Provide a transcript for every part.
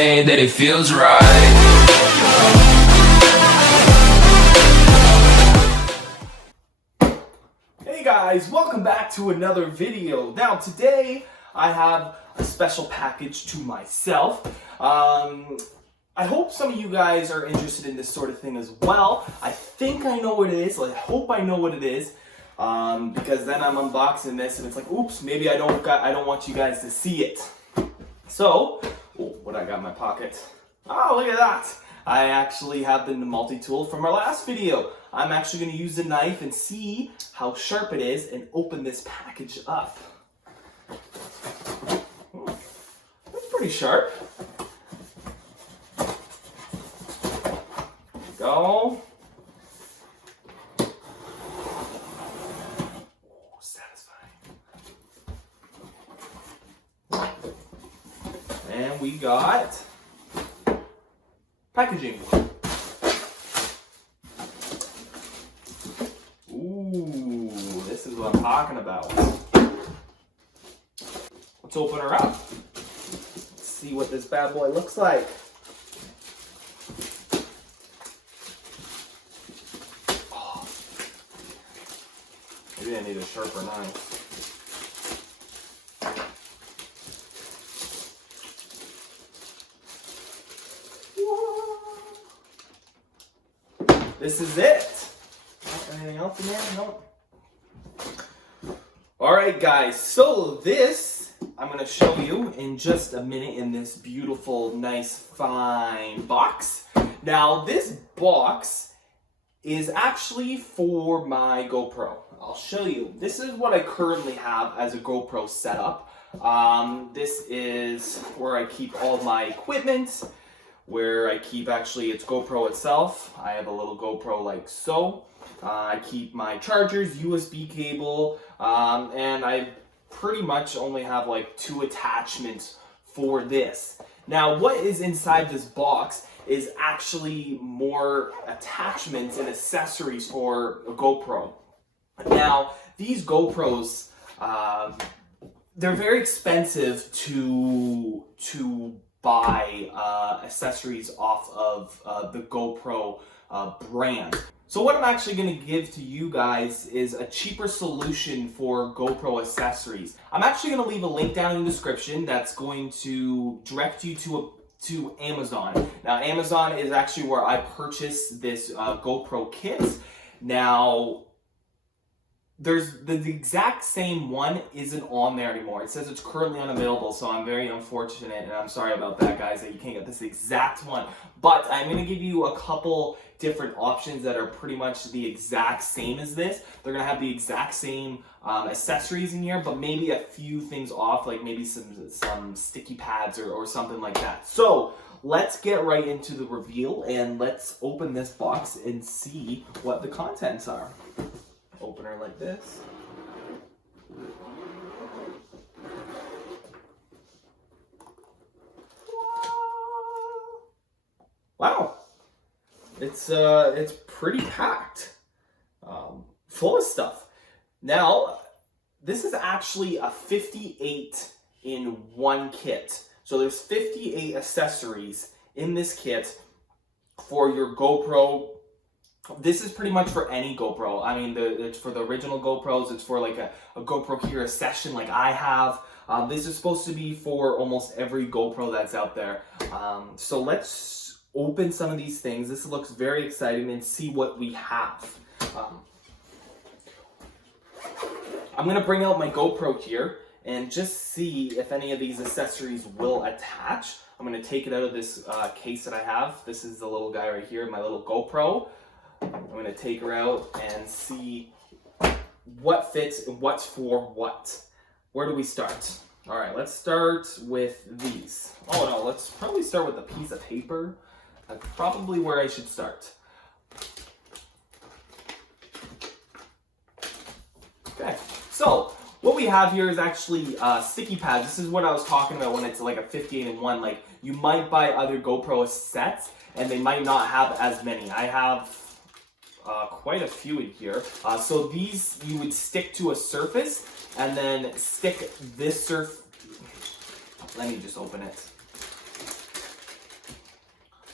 saying that it feels right. Hey guys, welcome back to another video. Now today I have a special package to myself. I hope some of you guys are interested in this sort of thing as well. I think I know what it is. I hope I know what it is. Because then I'm unboxing this and it's like, oops, maybe I don't want you guys to see it. So, what I got in my pocket? Oh, look at that! I actually have the multi-tool from our last video. I'm actually going to use the knife and see how sharp it is and open this package up. That's pretty sharp. There we go. And we got packaging. Ooh, this is what I'm talking about. Let's open her up. Let's see what this bad boy looks like. Oh. Maybe I need a sharper knife. This is it. Anything else in there? No. Alright guys, so this I'm going to show you in just a minute in this beautiful, nice, fine box. Now this box is actually for my GoPro. I'll show you. This is what I currently have as a GoPro setup. This is where I keep all my equipment. Where I keep, actually, it's GoPro itself. I have a little GoPro like so. I keep my chargers, USB cable, and I pretty much only have like 2 attachments for this. Now, what is inside this box is actually more attachments and accessories for a GoPro. Now, these GoPros, they're very expensive to buy accessories off of the GoPro brand. So what I'm actually going to give to you guys is a cheaper solution for GoPro accessories. I'm actually going to leave a link down in the description that's going to direct you to Amazon. Now Amazon is actually where I purchased this GoPro kit. Now there's the exact same one isn't on there anymore. It says it's currently unavailable, so I'm very unfortunate, and I'm sorry about that, guys, that you can't get this exact one. But I'm going to give you a couple different options that are pretty much the exact same as this. They're going to have the exact same accessories in here, but maybe a few things off, like maybe some sticky pads or something like that. So let's get right into the reveal, and let's open this box and see what the contents are. Open her like this. Wow, it's pretty packed, full of stuff. Now, this is actually a 58 in one kit. So there's 58 accessories in this kit for your GoPro. This is pretty much for any GoPro. I mean, it's for the original GoPros. It's for like a GoPro Hero Session like I have. This is supposed to be for almost every GoPro that's out there. So let's open some of these things. This looks very exciting, and see what we have. I'm going to bring out my GoPro here and just see if any of these accessories will attach. I'm going to take it out of this case that I have. This is the little guy right here, my little GoPro. I'm going to take her out and see what fits and what's for what. Where do we start? All right, let's start with these. Oh no, let's probably start with a piece of paper. That's probably where I should start. Okay, so what we have here is actually sticky pads. This is what I was talking about when it's like a 58 in one. Like, you might buy other GoPro sets and they might not have as many. I have quite a few in here. So these you would stick to a surface and then stick this surface. Let me just open it.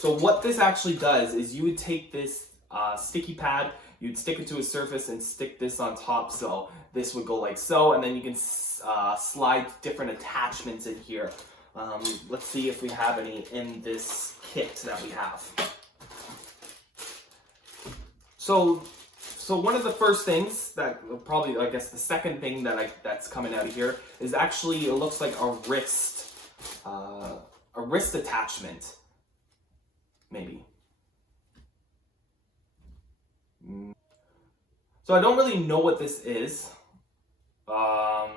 So what this actually does is you would take this sticky pad, you'd stick it to a surface and stick this on top, so this would go like so, and then you can slide different attachments in here. Let's see if we have any in this kit that we have. So one of the first things that probably, I guess the second thing that's coming out of here is actually, it looks like a wrist attachment, maybe. So I don't really know what this is. I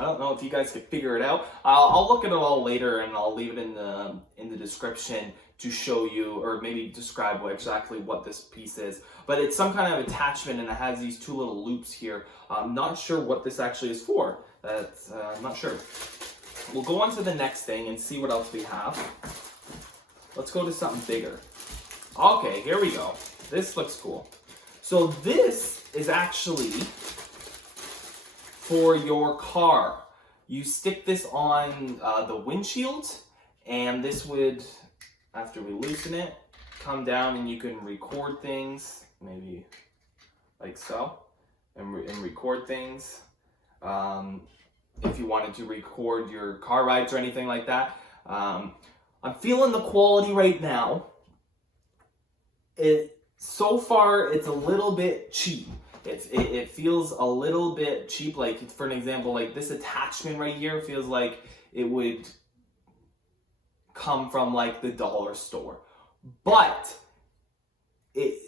don't know if you guys could figure it out. I'll look at it all later, and I'll leave it in the description to show you, or maybe describe exactly what this piece is. But it's some kind of attachment, and it has these two little loops here. I'm not sure what this actually is for. I'm not sure. We'll go on to the next thing and see what else we have. Let's go to something bigger. Okay, here we go. This looks cool. So this is actually for your car. You stick this on the windshield, and this would, after we loosen it, come down, and you can record things, maybe like so, and record things. If you wanted to record your car rides or anything like that. I'm feeling the quality right now. So far, it's a little bit cheap. It feels a little bit cheap. Like, for an example, like this attachment right here feels like it would come from like the dollar store. But it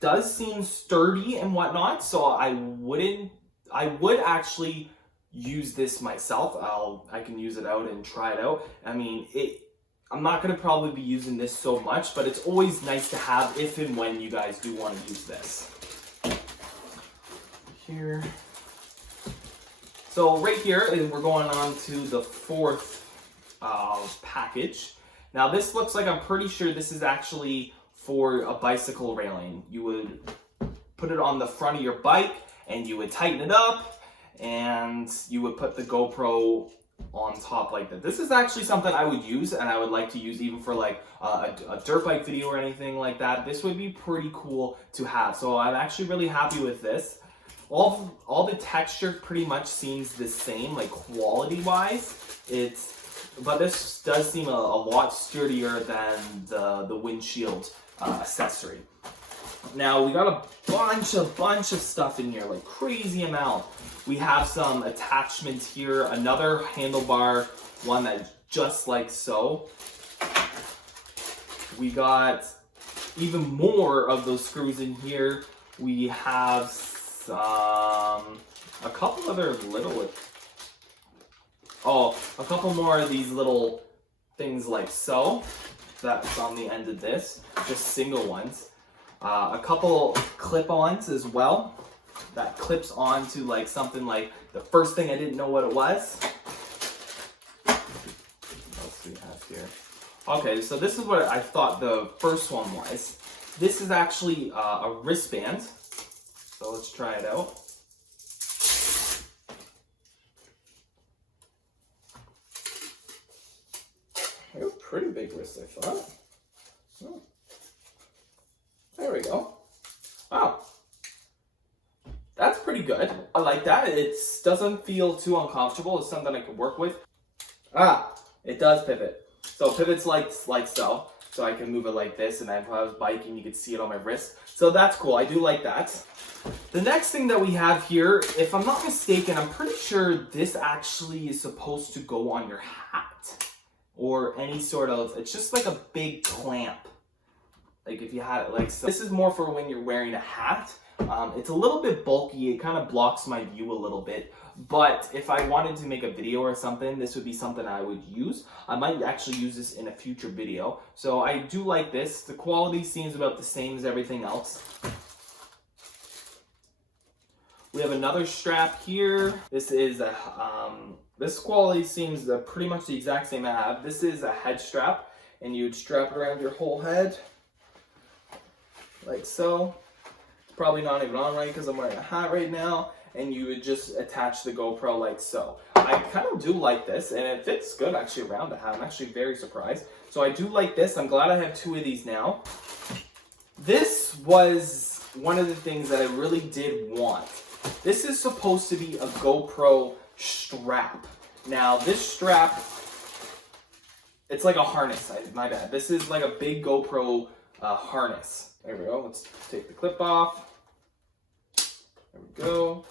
does seem sturdy and whatnot, so I would actually use this myself. I can use it out and try it out. I mean, I'm not going to probably be using this so much, but it's always nice to have if and when you guys do want to use this. Here. So right here, we're going on to the fourth package. Now this looks like, I'm pretty sure this is actually for a bicycle railing. You would put it on the front of your bike, and you would tighten it up, and you would put the GoPro on top like that. This is actually something I would use, and I would like to use even for like a dirt bike video or anything like that. This would be pretty cool to have. So I'm actually really happy with this. All the texture pretty much seems the same, like quality wise. But this does seem a lot sturdier than the windshield accessory. Now we got a bunch of stuff in here, like crazy amount. We have some attachments here, another handlebar, one that's just like so. We got even more of those screws in here. We have a couple other little, a couple more of these little things like so. That's on the end of this, just single ones. A couple clip-ons as well. That clips onto like something like the first thing I didn't know what it was. What else do we have here? Okay, so this is what I thought the first one was. This is actually a wristband. So let's try it out. They're pretty big wrists, I thought. Oh. There we go. Wow. That's pretty good. I like that. It doesn't feel too uncomfortable. It's something I can work with. It does pivot. So it pivots like so. So I can move it like this, and then if I was biking, you could see it on my wrist. So that's cool. I do like that. The next thing that we have here, if I'm not mistaken, I'm pretty sure this actually is supposed to go on your hat. Or any sort of, it's just like a big clamp. Like if you had it like so. This is more for when you're wearing a hat. It's a little bit bulky. It kind of blocks my view a little bit. But if I wanted to make a video or something, this would be something I would use. I might actually use this in a future video. So I do like this. The quality seems about the same as everything else. We have another strap here. This is a, this quality seems pretty much the exact same I have. This is a head strap, and you would strap it around your whole head, like so. It's probably not even on right because I'm wearing a hat right now, and you would just attach the GoPro like so. I I kind of do like this, and it fits good actually around the hat. I'm actually very surprised. So I do like this. I'm glad I have 2 of these now. This was one of the things that I really did want. This is supposed to be a GoPro strap. Now this strap, it's like a harness. My bad. This is like a big GoPro harness. There we go. Let's take the clip off. There we go.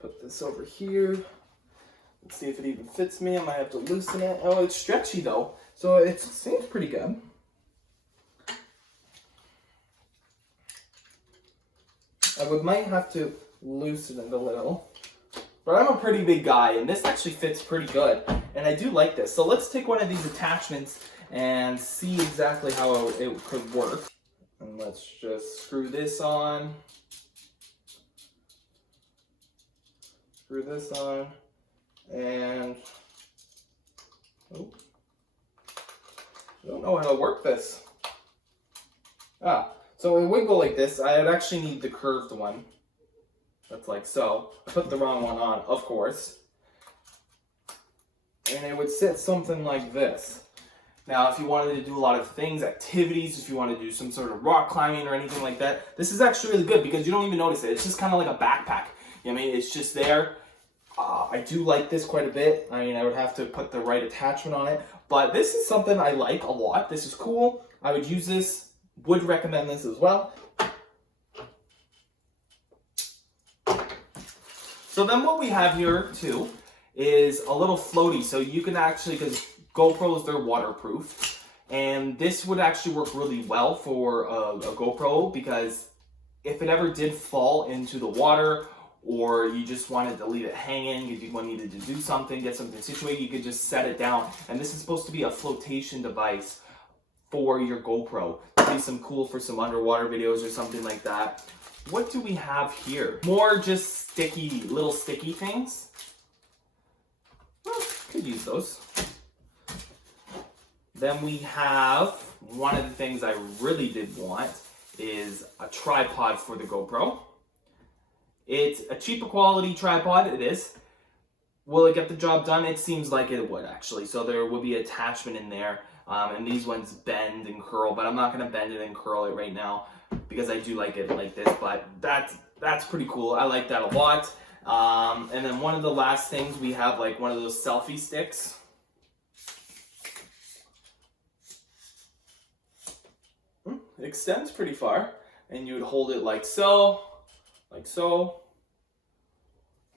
Put this over here. Let's see if it even fits me. I might have to loosen it. Oh, it's stretchy though, so it seems pretty good. Might have to loosen it a little. But I'm a pretty big guy, and this actually fits pretty good. And I do like this. So let's take one of these attachments and see exactly how it could work. And let's just screw this on. Screw this on. And oh, I don't know how to work this. So it would go like this. I would actually need the curved one. That's like so. I put the wrong one on, of course. And it would sit something like this. Now, if you wanted to do a lot of things, activities, if you want to do some sort of rock climbing or anything like that, this is actually really good because you don't even notice it. It's just kind of like a backpack. You know what I mean? It's just there. I do like this quite a bit. I mean, I would have to put the right attachment on it. But this is something I like a lot. This is cool. I would use this. Would recommend this as well. So then what we have here too is a little floaty. So you can actually, because GoPros, they're waterproof. And this would actually work really well for a GoPro, because if it ever did fall into the water, or you just wanted to leave it hanging, if you needed to do something, get something situated, you could just set it down. And this is supposed to be a flotation device for your GoPro. Be some cool for some underwater videos or something like that. What do we have here? More just little sticky things. Well, could use those. Then we have, one of the things I really did want is a tripod for the GoPro. It's a cheaper quality tripod, it is. Will it get the job done? It seems like it would actually. So there will be an attachment in there. And these ones bend and curl, but I'm not going to bend it and curl it right now because I do like it like this, but that's pretty cool. I like that a lot. And then one of the last things, we have like one of those selfie sticks. It extends pretty far, and you would hold it like so,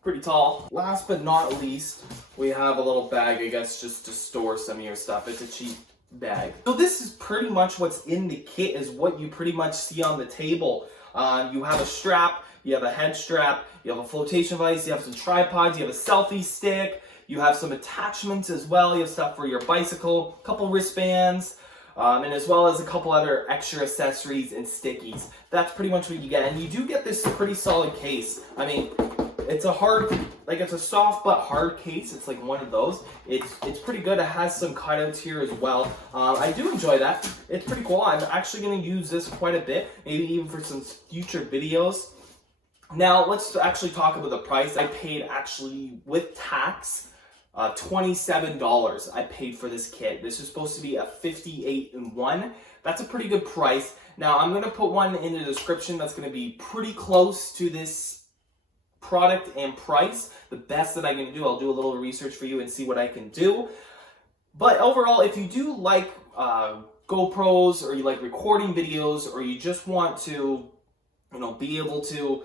pretty tall. Last but not least, we have a little bag, I guess, just to store some of your stuff. It's a cheap bag. So this is pretty much what's in the kit, is what you pretty much see on the table. You have a strap, you have a head strap, you have a flotation device, you have some tripods, you have a selfie stick, you have some attachments as well, you have stuff for your bicycle, a couple wristbands, and as well as a couple other extra accessories and stickies. That's pretty much what you get. And you do get this pretty solid case. I mean, it's a soft but hard case. It's like one of those. It's pretty good. It has some cutouts here as well. I do enjoy that. It's pretty cool. I'm actually going to use this quite a bit, maybe even for some future videos. Now, let's actually talk about the price. I paid actually with tax $27 I paid for this kit. This is supposed to be a 58-in-1. That's a pretty good price. Now, I'm going to put one in the description that's going to be pretty close to this product and price. The best that I can do, I'll do a little research for you and see what I can do. But overall, if you do like GoPros, or you like recording videos, or you just want to, be able to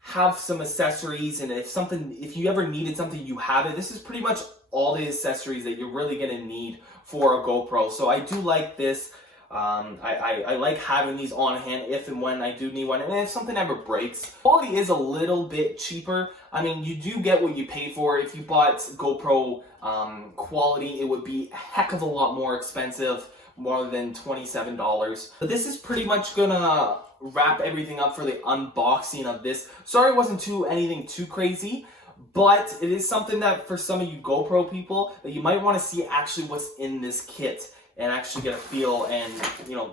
have some accessories, and if you ever needed something, you have it. This is pretty much all the accessories that you're really going to need for a GoPro. So I do like this. I like having these on hand if and when I do need one, and if something ever breaks. Quality is a little bit cheaper. I mean, you do get what you pay for. If you bought GoPro quality, it would be a heck of a lot more expensive, more than $27. But this is pretty much gonna wrap everything up for the unboxing of this. Sorry it wasn't anything too crazy, but it is something that for some of you GoPro people, that you might want to see actually what's in this kit, and actually get a feel and,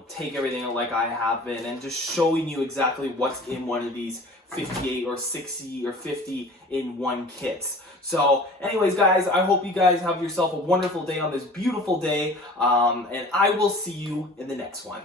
take everything like I have been, and just showing you exactly what's in one of these 58 or 60 or 50 in one kits. So anyways, guys, I hope you guys have yourself a wonderful day on this beautiful day, and I will see you in the next one.